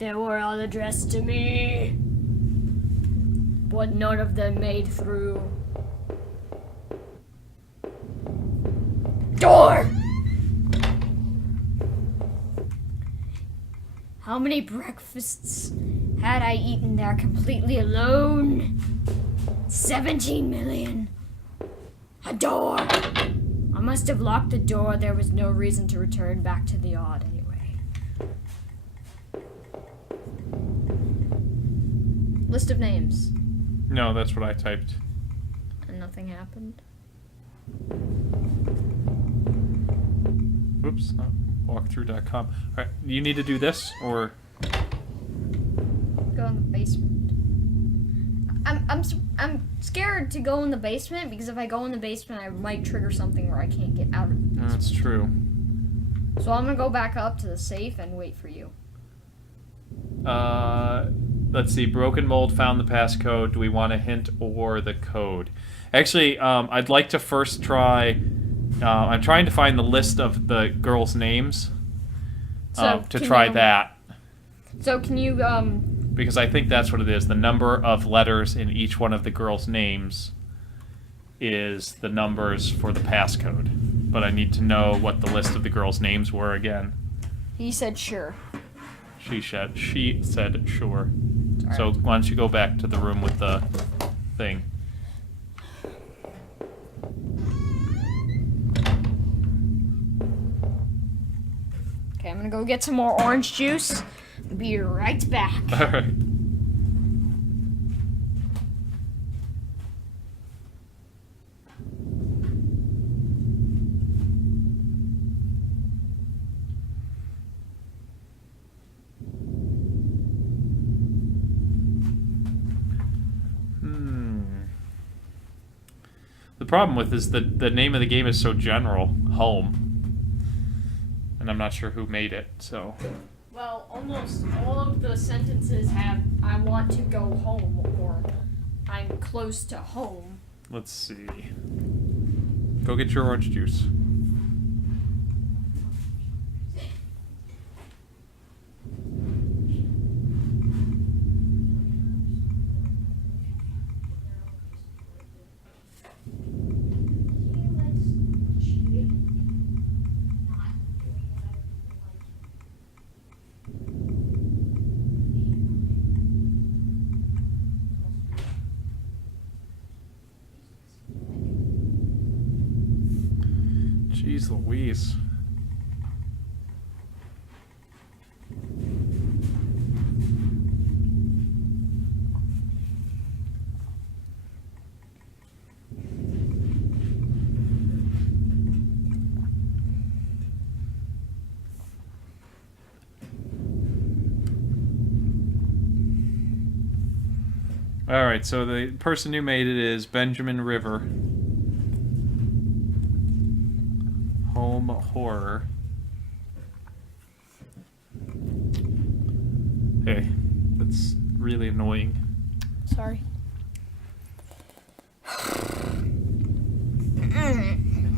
They were all addressed to me, but none of them made through. Door! How many breakfasts had I eaten there completely alone? 17 million. A door! I must have locked the door. There was no reason to return back to the odd anyway. List of names. No, that's what I typed. And nothing happened. Whoops, not walkthrough.com. Alright, you need to do this, or... Go in the basement. I'm scared to go in the basement, because if I go in the basement, I might trigger something where I can't get out of the basement. That's true. So I'm gonna go back up to the safe and wait for you. Let's see. Broken mold found the passcode. Do we want a hint or the code? Actually, I'd like to first try... I'm trying to find the list of the girls' names to try that. So can you... Because I think that's what it is. The number of letters in each one of the girls' names is the numbers for the passcode. But I need to know what the list of the girls' names were again. He said sure. She said sure. Sorry. So why don't you go back to the room with the thing. Okay, I'm gonna go get some more orange juice. Be right back. Alright. The problem with is the name of the game is so general, home. And I'm not sure who made it, so... Well, almost all of the sentences have I want to go home or I'm close to home. Let's see. Go get your orange juice. Jeez Louise. Alright, so the person who made it is Benjamin River. Home horror. Hey, that's really annoying. Sorry.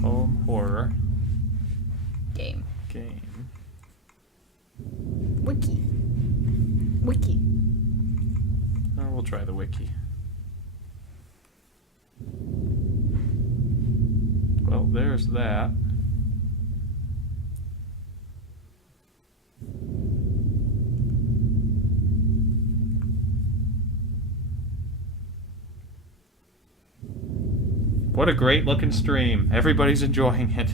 Home horror. Game. Wiki. Oh, we'll try the wiki. Well, there's that. What a great looking stream. Everybody's enjoying it.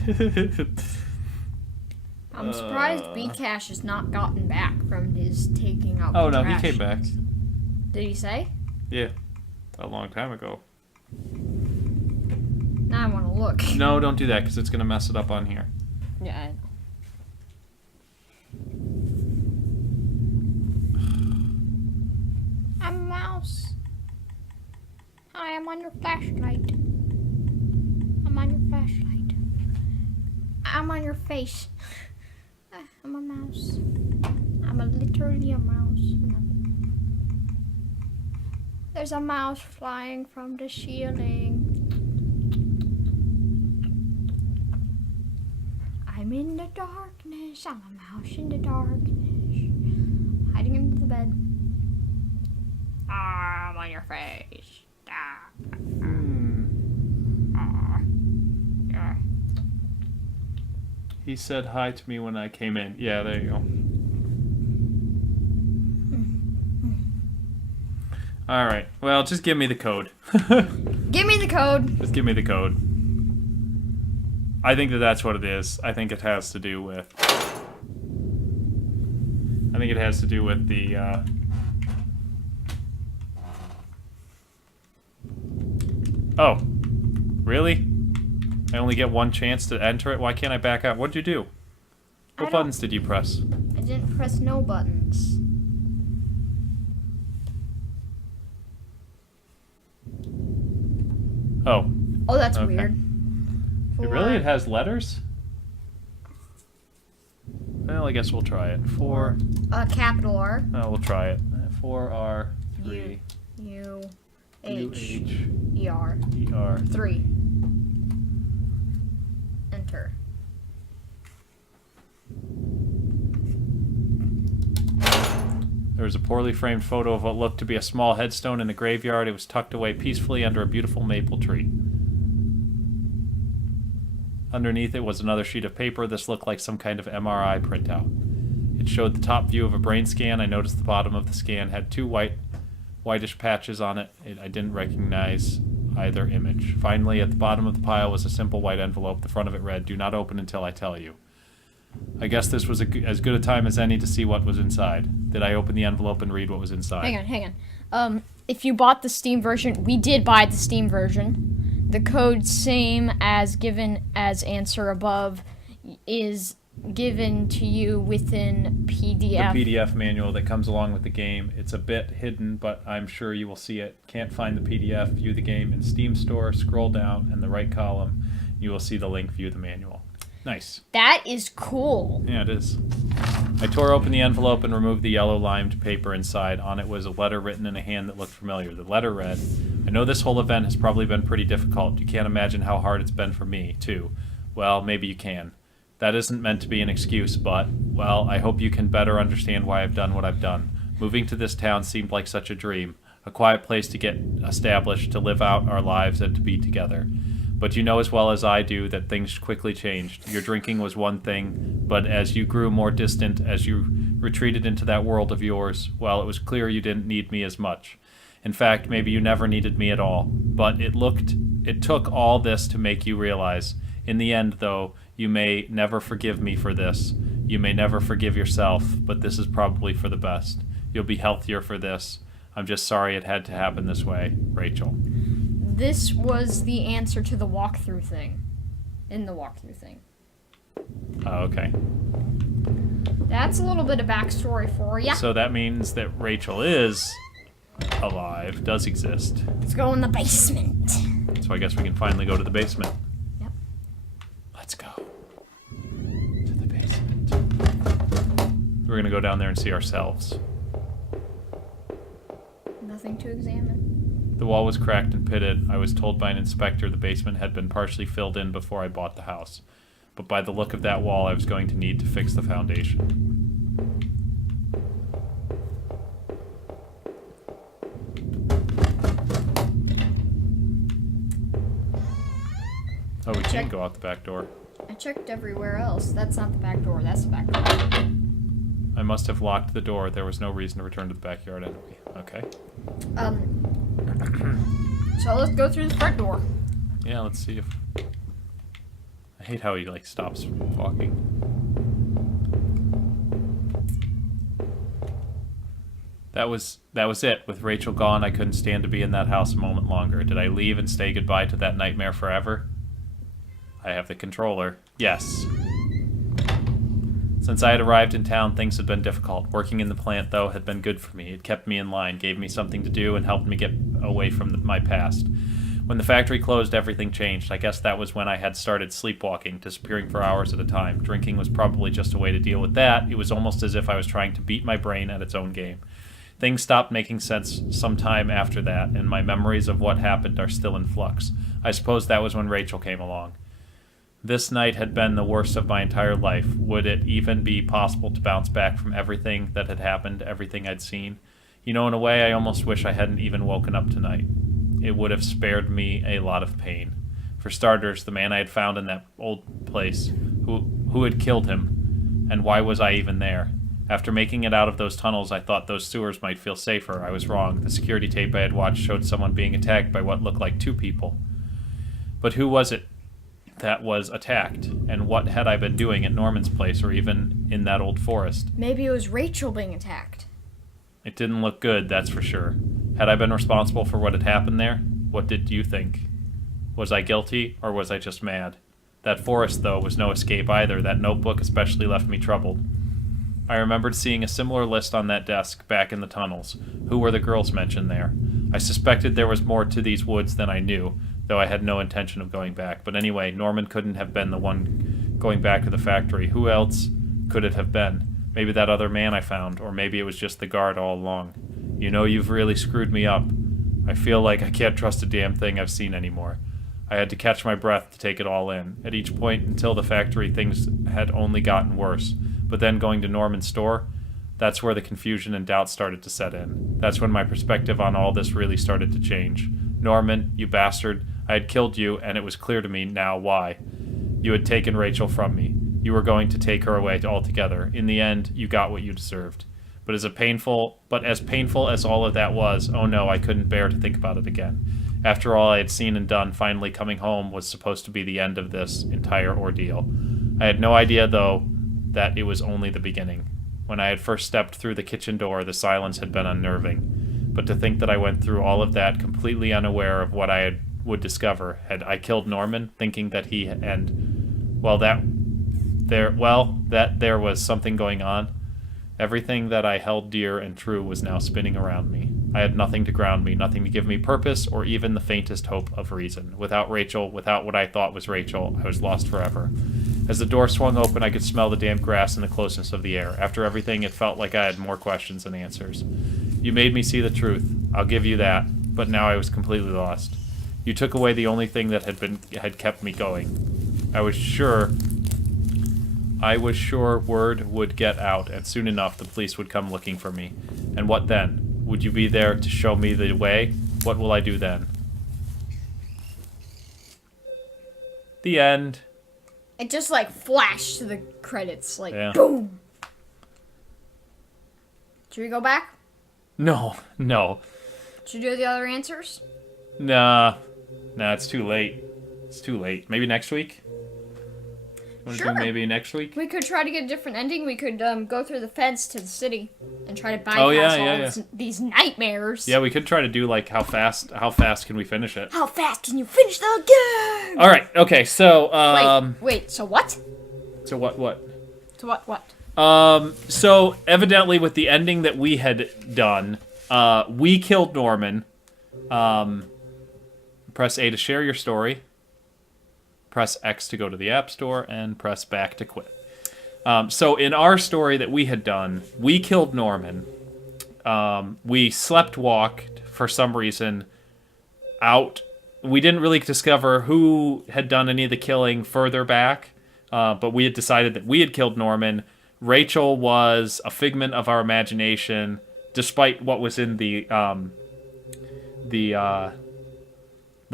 I'm surprised Bcash has not gotten back from his taking out Oh the no, he trash. came back. Did he say? Yeah. A long time ago. Now I want to look. No, don't do that because it's going to mess it up on here. Yeah. I'm a mouse. Hi, I'm on your flashlight. I'm on your flashlight. I'm on your face. I'm a mouse. I'm literally a mouse. There's a mouse flying from the ceiling. I'm in the darkness. I'm a mouse in the darkness. Hiding in the bed. I'm on your face. Yeah. He said hi to me when I came in. Yeah, there you go. All right. Well, just give me the code. Give me the code. Just give me the code. I think that's what it is. I think it has to do with... the... Oh. Really? I only get one chance to enter it? Why can't I back out? What'd you do? What buttons did you press? I didn't press no buttons. Oh. Oh, that's Okay. weird. Really? It has letters? Well, I guess we'll try it. Four. Capital R. Oh, we'll try it. 4R3 U UH ER ER 3. Enter. There was a poorly framed photo of what looked to be a small headstone in a graveyard. It was tucked away peacefully under a beautiful maple tree. Underneath it was another sheet of paper. This looked like some kind of MRI printout. It showed the top view of a brain scan. I noticed the bottom of the scan had two whitish patches on it. I didn't recognize either image. Finally, at the bottom of the pile was a simple white envelope. The front of it read, "Do not open until I tell you." I guess this was as good a time as any to see what was inside. Did I open the envelope and read what was inside? Hang on. If you bought the Steam version, we did buy the Steam version. The code, same as given as answer above, is given to you within PDF. The PDF manual that comes along with the game. It's a bit hidden, but I'm sure you will see it. Can't find the PDF, view the game in Steam Store, scroll down in the right column. You will see the link, view the manual. Nice. That is cool. Yeah, it is. I tore open the envelope and removed the yellow limed paper inside. On it was a letter written in a hand that looked familiar. The letter read, "I know this whole event has probably been pretty difficult. You can't imagine how hard it's been for me, too. Well, maybe you can. That isn't meant to be an excuse, but, well, I hope you can better understand why I've done what I've done. Moving to this town seemed like such a dream. A quiet place to get established, to live out our lives, and to be together. But you know as well as I do that things quickly changed. Your drinking was one thing, but as you grew more distant, as you retreated into that world of yours, well, it was clear you didn't need me as much. In fact, maybe you never needed me at all. But it took all this to make you realize. In the end, though, you may never forgive me for this. You may never forgive yourself, but this is probably for the best. You'll be healthier for this. I'm just sorry it had to happen this way. Rachel." This was the answer to the walkthrough thing. In the walkthrough thing. Oh, okay. That's a little bit of backstory for ya. So that means that Rachel is alive, does exist. Let's go in the basement. So I guess we can finally go to the basement. Yep. Let's go to the basement. We're going to go down there and see ourselves. Nothing to examine. The wall was cracked and pitted. I was told by an inspector the basement had been partially filled in before I bought the house. But by the look of that wall, I was going to need to fix the foundation. Oh, we can't go out the back door. I checked everywhere else. That's not the back door. That's the back door. I must have locked the door. There was no reason to return to the backyard anyway. Okay. So let's go through the front door. Yeah, let's see if... I hate how he, like, stops walking. That was it. With Rachel gone, I couldn't stand to be in that house a moment longer. Did I leave and say goodbye to that nightmare forever? I have the controller. Yes. Since I had arrived in town, things had been difficult. Working in the plant, though, had been good for me. It kept me in line, gave me something to do, and helped me get away from my past. When the factory closed, everything changed. I guess that was when I had started sleepwalking, disappearing for hours at a time. Drinking was probably just a way to deal with that. It was almost as if I was trying to beat my brain at its own game. Things stopped making sense sometime after that, and my memories of what happened are still in flux. I suppose that was when Rachel came along. This night had been the worst of my entire life. Would it even be possible to bounce back from everything that had happened, everything I'd seen? In a way, I almost wish I hadn't even woken up tonight. It would have spared me a lot of pain. For starters, the man I had found in that old place, who had killed him, and why was I even there? After making it out of those tunnels, I thought those sewers might feel safer. I was wrong. The security tape I had watched showed someone being attacked by what looked like 2 people. But who was it that was attacked? And what had I been doing at Norman's place, or even in that old forest? Maybe it was Rachel being attacked. It didn't look good, that's for sure. Had I been responsible for what had happened there? What did you think? Was I guilty, or was I just mad? That forest, though, was no escape either. That notebook especially left me troubled. I remembered seeing a similar list on that desk back in the tunnels. Who were the girls mentioned there? I suspected there was more to these woods than I knew, though I had no intention of going back. But anyway, Norman couldn't have been the one going back to the factory. Who else could it have been? Maybe that other man I found, or maybe it was just the guard all along. You've really screwed me up. I feel like I can't trust a damn thing I've seen anymore. I had to catch my breath to take it all in. At each point until the factory, things had only gotten worse. But then going to Norman's store, that's where the confusion and doubt started to set in. That's when my perspective on all this really started to change. Norman, you bastard, I had killed you, and it was clear to me now why. You had taken Rachel from me. You were going to take her away altogether. In the end, you got what you deserved. But as painful as all of that was, oh no, I couldn't bear to think about it again. After all I had seen and done, finally coming home was supposed to be the end of this entire ordeal. I had no idea, though, that it was only the beginning. When I had first stepped through the kitchen door, the silence had been unnerving. But to think that I went through all of that completely unaware of what would discover. Had I killed Norman, thinking that there was something going on? Everything that I held dear and true was now spinning around me. I had nothing to ground me, nothing to give me purpose, or even the faintest hope of reason. Without Rachel, without what I thought was Rachel, I was lost forever. As the door swung open, I could smell the damp grass and the closeness of the air. After everything, it felt like I had more questions than answers. You made me see the truth. I'll give you that. But now I was completely lost. You took away the only thing that had kept me going. I was sure word would get out, and soon enough the police would come looking for me. And what then? Would you be there to show me the way? What will I do then? The end. It just flashed to the credits, yeah. Boom. Should we go back? No. Should we do the other answers? Nah, it's too late. Maybe next week? Sure. Do maybe next week? We could try to get a different ending. We could go through the fence to the city and try to bypass these nightmares. Yeah, we could try to do how fast can we finish it? How fast can you finish the game? All right. Okay. So wait. So what? So what? So what? So evidently with the ending that we had done, we killed Norman. Press A to share your story. Press X to go to the App Store, and press back to quit. So in our story that we had done, we killed Norman. We sleepwalked for some reason out. We didn't really discover who had done any of the killing further back, but we had decided that we had killed Norman. Rachel was a figment of our imagination, despite what was in the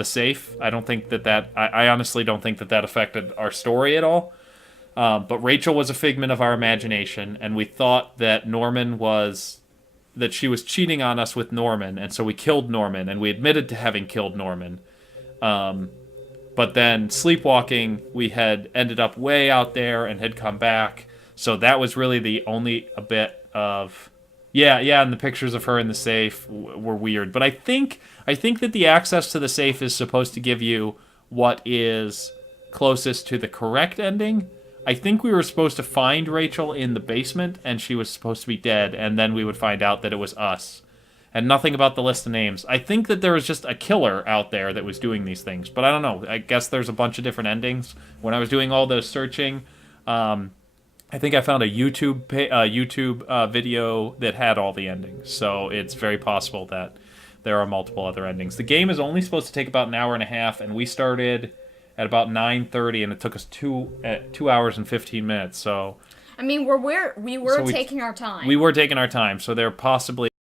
safe. I don't think I honestly don't think that affected our story at all. But Rachel was a figment of our imagination, and we thought that she was cheating on us with Norman, and so we killed Norman, and we admitted to having killed Norman. But then sleepwalking, we had ended up way out there and had come back. So that was really the only a bit of... Yeah, and the pictures of her in the safe were weird. But I think that the access to the safe is supposed to give you what is closest to the correct ending. I think we were supposed to find Rachel in the basement, and she was supposed to be dead, and then we would find out that it was us. And nothing about the list of names. I think that there was just a killer out there that was doing these things. But I don't know. I guess there's a bunch of different endings. When I was doing all those searching... I think I found a YouTube video that had all the endings, so it's very possible that there are multiple other endings. The game is only supposed to take about an hour and a half, and we started at about 9:30, and it took us 2 hours and 15 minutes. So I mean, we were taking our time. we were taking our time. So they're possibly